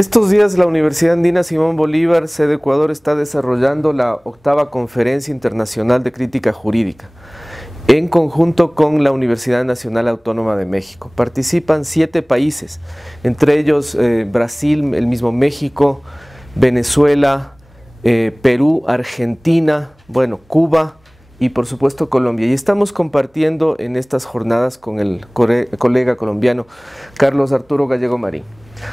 Estos días la Universidad Andina Simón Bolívar, sede Ecuador, está desarrollando la 8ª Conferencia Internacional de Crítica Jurídica, en conjunto con la Universidad Nacional Autónoma de México. Participan 7 países, entre ellos Brasil, el mismo México, Venezuela, Perú, Argentina, bueno, Cuba y por supuesto Colombia. Y estamos compartiendo en estas jornadas con el colega colombiano Carlos Arturo Gallego Marín.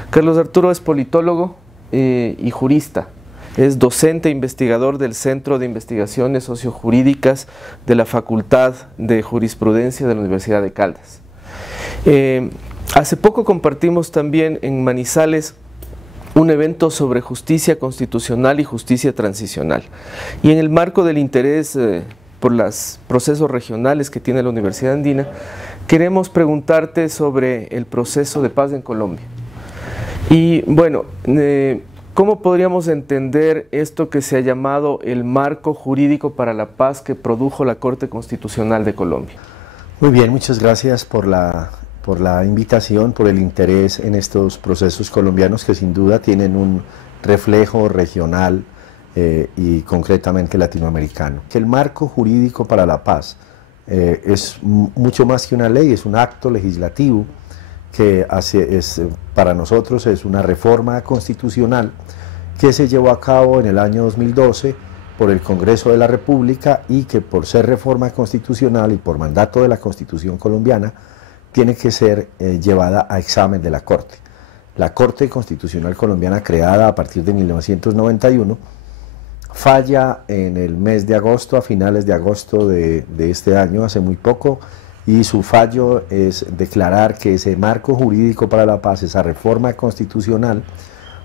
Carlos Arturo es politólogo y jurista. Es docente e investigador del Centro de Investigaciones Sociojurídicas de la Facultad de Jurisprudencia de la Universidad de Caldas. Hace poco compartimos también en Manizales un evento sobre justicia constitucional y justicia transicional. Y en el marco del interés por los procesos regionales que tiene la Universidad Andina, queremos preguntarte sobre el proceso de paz en Colombia. Y bueno, ¿cómo podríamos entender esto que se ha llamado el marco jurídico para la paz que produjo la Corte Constitucional de Colombia? Muy bien, muchas gracias por la invitación, por el interés en estos procesos colombianos que sin duda tienen un reflejo regional y concretamente latinoamericano. El marco jurídico para la paz es mucho más que una ley, es un acto legislativo que para nosotros es una reforma constitucional que se llevó a cabo en el año 2012 por el Congreso de la República y que por ser reforma constitucional y por mandato de la Constitución colombiana tiene que ser llevada a examen de la Corte. La Corte Constitucional colombiana, creada a partir de 1991, falla en el mes de agosto, a finales de agosto de este año, hace muy poco, y su fallo es declarar que ese marco jurídico para la paz, esa reforma constitucional,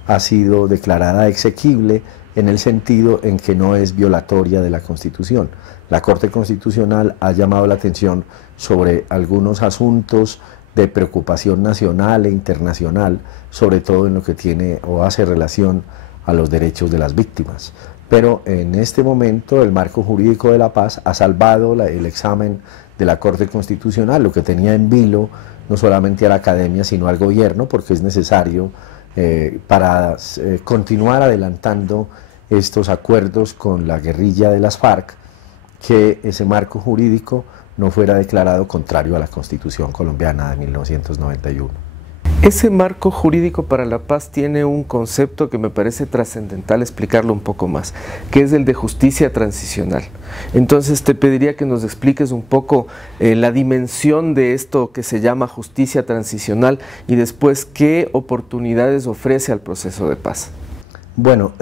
ha sido declarada exequible en el sentido en que no es violatoria de la Constitución. La Corte Constitucional ha llamado la atención sobre algunos asuntos de preocupación nacional e internacional, sobre todo en lo que tiene o hace relación a los derechos de las víctimas. Pero en este momento el marco jurídico de la paz ha salvado el examen de la Corte Constitucional, lo que tenía en vilo no solamente a la academia sino al gobierno, porque es necesario para continuar adelantando estos acuerdos con la guerrilla de las FARC, que ese marco jurídico no fuera declarado contrario a la Constitución colombiana de 1991. Ese marco jurídico para la paz tiene un concepto que me parece trascendental explicarlo un poco más, que es el de justicia transicional. Entonces te pediría que nos expliques un poco la dimensión de esto que se llama justicia transicional y después qué oportunidades ofrece al proceso de paz. Bueno,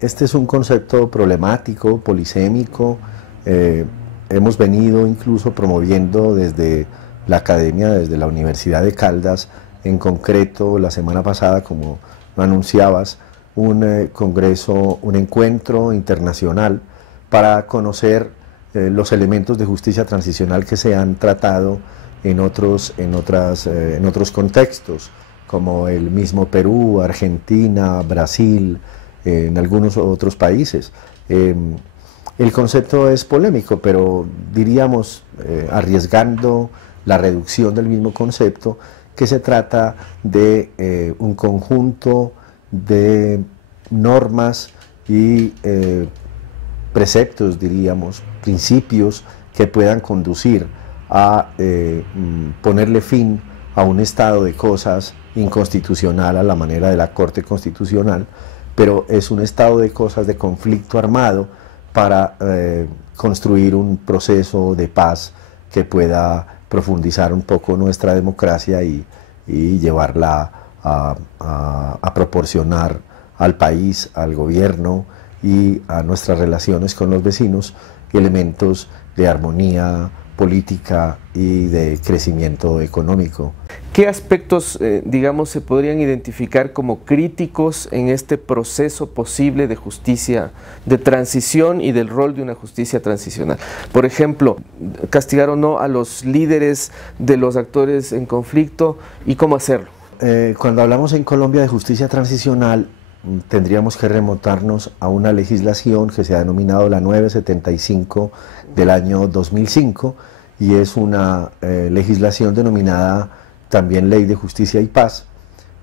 este es un concepto problemático, polisémico. Hemos venido incluso promoviendo desde la academia, desde la Universidad de Caldas, en concreto la semana pasada, como lo anunciabas, un congreso, un encuentro internacional para conocer los elementos de justicia transicional que se han tratado en otros contextos, como el mismo Perú, Argentina, Brasil, en algunos otros países. El concepto es polémico, pero diríamos, arriesgando la reducción del mismo concepto, que se trata de un conjunto de normas y preceptos, diríamos, principios que puedan conducir a ponerle fin a un estado de cosas inconstitucional a la manera de la Corte Constitucional, pero es un estado de cosas de conflicto armado para construir un proceso de paz que pueda profundizar un poco nuestra democracia y llevarla a proporcionar al país, al gobierno y a nuestras relaciones con los vecinos elementos de armonía política y de crecimiento económico. ¿Qué aspectos, digamos, se podrían identificar como críticos en este proceso posible de justicia, de transición y del rol de una justicia transicional? Por ejemplo, castigar o no a los líderes de los actores en conflicto y cómo hacerlo. Cuando hablamos en Colombia de justicia transicional, tendríamos que remontarnos a una legislación que se ha denominado la 975 del año 2005 y es una legislación denominada también Ley de Justicia y Paz,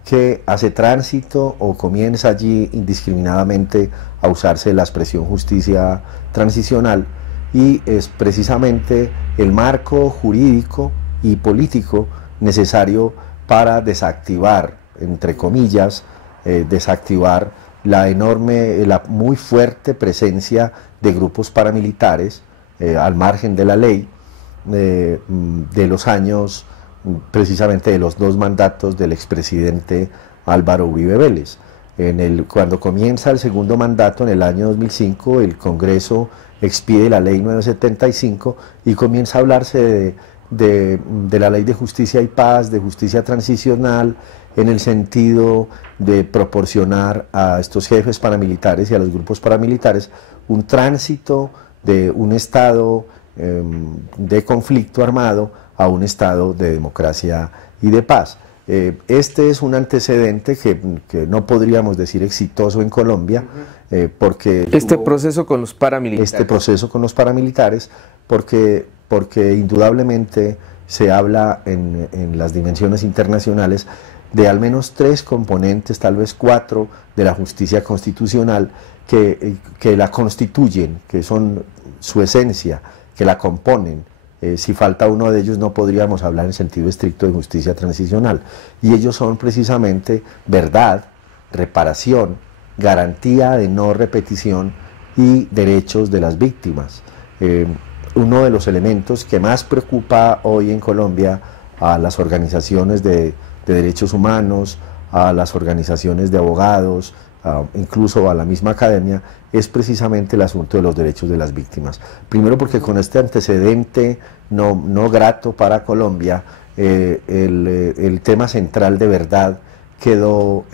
que hace tránsito o comienza allí indiscriminadamente a usarse la expresión justicia transicional, y es precisamente el marco jurídico y político necesario para desactivar, entre comillas, desactivar la enorme, la muy fuerte presencia de grupos paramilitares al margen de la ley de los años, precisamente de los 2 mandatos del expresidente Álvaro Uribe Vélez. Cuando comienza el segundo mandato en el año 2005, el Congreso expide la ley 975 y comienza a hablarse de la ley de justicia y paz, de justicia transicional, en el sentido de proporcionar a estos jefes paramilitares y a los grupos paramilitares un tránsito de un estado de conflicto armado a un estado de democracia y de paz. Este es un antecedente que no podríamos decir exitoso en Colombia, porque... Este proceso con los paramilitares. Este proceso con los paramilitares, porque indudablemente se habla en las dimensiones internacionales de al menos 3 componentes, tal vez 4, de la justicia constitucional que la constituyen, que son su esencia, que la componen. Si falta uno de ellos no podríamos hablar en sentido estricto de justicia transicional, y ellos son precisamente verdad, reparación, garantía de no repetición y derechos de las víctimas. Uno de los elementos que más preocupa hoy en Colombia a las organizaciones de derechos humanos, a las organizaciones de abogados, incluso a la misma academia, es precisamente el asunto de los derechos de las víctimas. Primero porque con este antecedente no grato para Colombia, el tema central de verdad quedó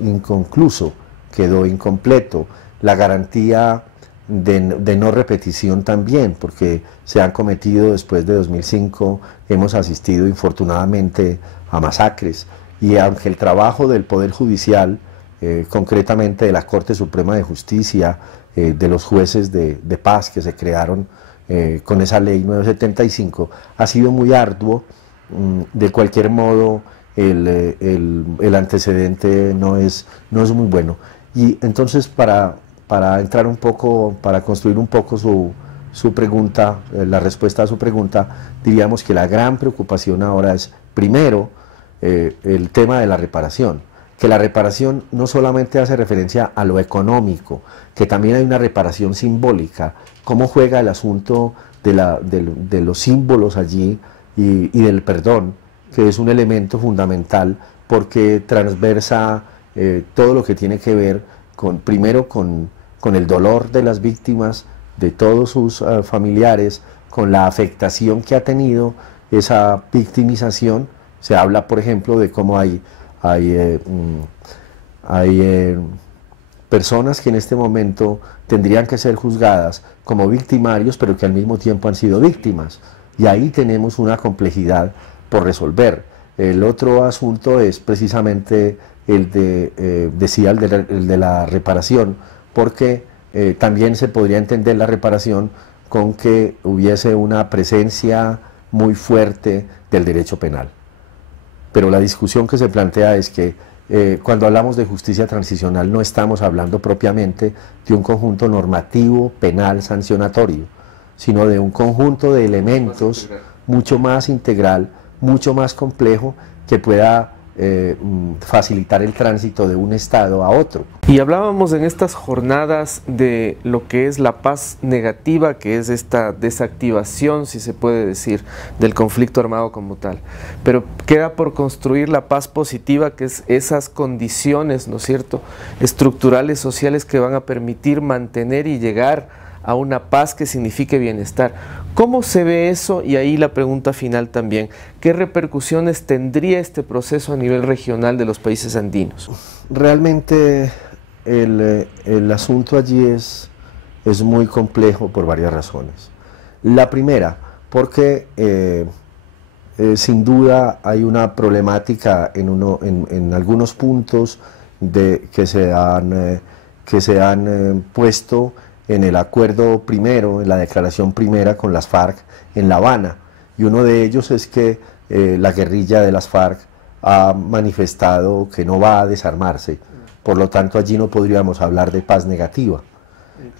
inconcluso, quedó incompleto. La garantía de no repetición también, porque se han cometido después de 2005, hemos asistido infortunadamente a masacres, y aunque el trabajo del Poder Judicial, concretamente de la Corte Suprema de Justicia, de los jueces de paz que se crearon con esa ley 975, ha sido muy arduo, de cualquier modo el antecedente no es muy bueno. Y entonces para entrar un poco, para construir un poco su pregunta, la respuesta a su pregunta, diríamos que la gran preocupación ahora es, primero, el tema de la reparación, que la reparación no solamente hace referencia a lo económico, que también hay una reparación simbólica, cómo juega el asunto de los símbolos allí y del perdón, que es un elemento fundamental porque transversa todo lo que tiene que ver primero con el dolor de las víctimas, de todos sus familiares, con la afectación que ha tenido esa victimización. Se habla, por ejemplo, de cómo hay personas que en este momento tendrían que ser juzgadas como victimarios, pero que al mismo tiempo han sido víctimas. Y ahí tenemos una complejidad por resolver. El otro asunto es precisamente el de la reparación, porque también se podría entender la reparación con que hubiese una presencia muy fuerte del derecho penal. Pero la discusión que se plantea es que cuando hablamos de justicia transicional no estamos hablando propiamente de un conjunto normativo penal sancionatorio, sino de un conjunto de elementos mucho más integral, mucho más complejo, que pueda facilitar el tránsito de un estado a otro. Y hablábamos en estas jornadas de lo que es la paz negativa, que es esta desactivación, si se puede decir, del conflicto armado como tal. Pero queda por construir la paz positiva, que es esas condiciones, ¿no es cierto?, estructurales, sociales, que van a permitir mantener y llegar a una paz que signifique bienestar. ¿Cómo se ve eso? Y ahí la pregunta final también, ¿qué repercusiones tendría este proceso a nivel regional de los países andinos? Realmente el asunto allí es muy complejo por varias razones. La primera, porque sin duda hay una problemática en algunos puntos que se han puesto en el acuerdo primero, en la declaración primera con las FARC en La Habana, y uno de ellos es que la guerrilla de las FARC ha manifestado que no va a desarmarse, por lo tanto allí no podríamos hablar de paz negativa.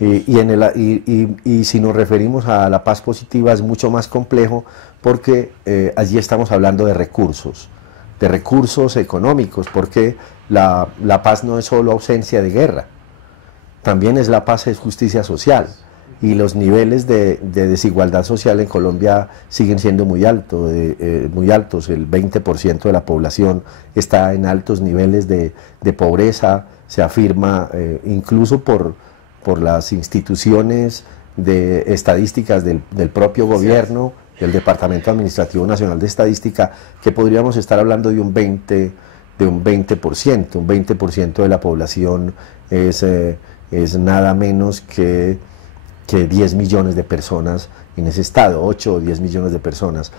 Y si nos referimos a la paz positiva es mucho más complejo porque allí estamos hablando de recursos económicos, porque la paz no es solo ausencia de guerra, también es la paz, es justicia social, y los niveles de desigualdad social en Colombia siguen siendo muy altos, el 20% de la población está en altos niveles de pobreza, se afirma incluso por las instituciones de estadísticas del propio gobierno, del Departamento Administrativo Nacional de Estadística, que podríamos estar hablando de un 20%, un 20% de la población es nada menos que 10 millones de personas en ese estado, 8 o 10 millones de personas.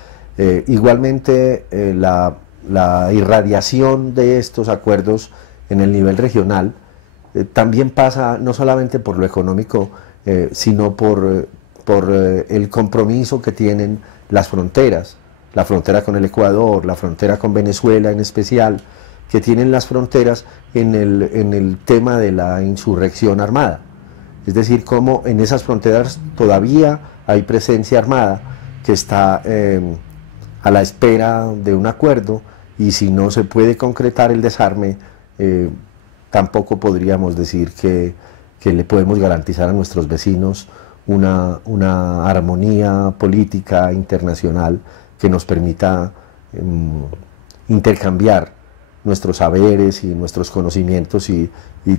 Igualmente la irradiación de estos acuerdos en el nivel regional también pasa no solamente por lo económico, sino por el compromiso que tienen las fronteras, la frontera con el Ecuador, la frontera con Venezuela en especial, que tienen las fronteras en el tema de la insurrección armada. Es decir, cómo en esas fronteras todavía hay presencia armada que está a la espera de un acuerdo, y si no se puede concretar el desarme, tampoco podríamos decir que le podemos garantizar a nuestros vecinos una armonía política internacional que nos permita intercambiar nuestros saberes y nuestros conocimientos y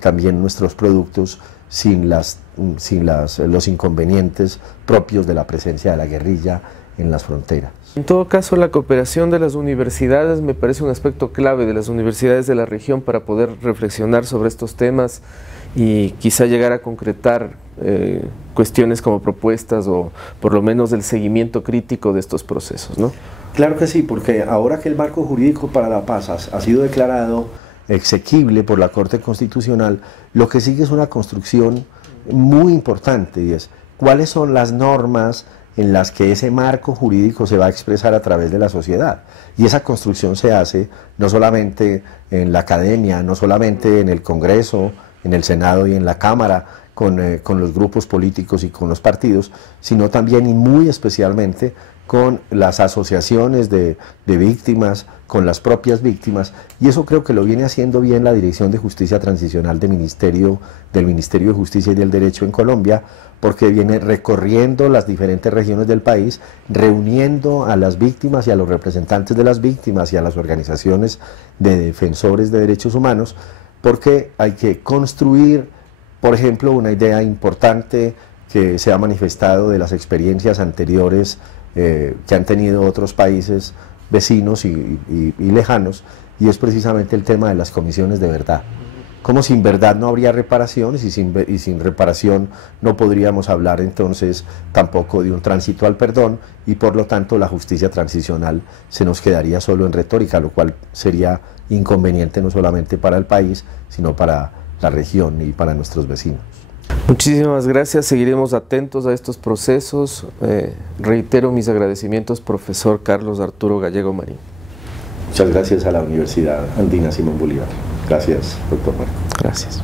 también nuestros productos sin los inconvenientes propios de la presencia de la guerrilla en las fronteras. En todo caso, la cooperación de las universidades me parece un aspecto clave de las universidades de la región para poder reflexionar sobre estos temas y quizá llegar a concretar cuestiones como propuestas o por lo menos el seguimiento crítico de estos procesos, ¿no? Claro que sí, porque ahora que el marco jurídico para la paz ha sido declarado exequible por la Corte Constitucional, lo que sigue es una construcción muy importante, y es cuáles son las normas en las que ese marco jurídico se va a expresar a través de la sociedad. Y esa construcción se hace no solamente en la academia, no solamente en el Congreso, en el Senado y en la Cámara, con los grupos políticos y con los partidos, sino también y muy especialmente con las asociaciones de víctimas, con las propias víctimas, y eso creo que lo viene haciendo bien la Dirección de Justicia Transicional del Ministerio de Justicia y del Derecho en Colombia, porque viene recorriendo las diferentes regiones del país, reuniendo a las víctimas y a los representantes de las víctimas y a las organizaciones de defensores de derechos humanos, porque hay que construir, por ejemplo, una idea importante que se ha manifestado de las experiencias anteriores que han tenido otros países vecinos y lejanos, y es precisamente el tema de las comisiones de verdad. Como sin verdad no habría reparaciones, y sin reparación no podríamos hablar entonces tampoco de un tránsito al perdón, y por lo tanto la justicia transicional se nos quedaría solo en retórica, lo cual sería inconveniente no solamente para el país, sino para la región y para nuestros vecinos. Muchísimas gracias, seguiremos atentos a estos procesos. Reitero mis agradecimientos, profesor Carlos Arturo Gallego Marín. Muchas gracias a la Universidad Andina Simón Bolívar. Gracias, doctor Marco. Gracias.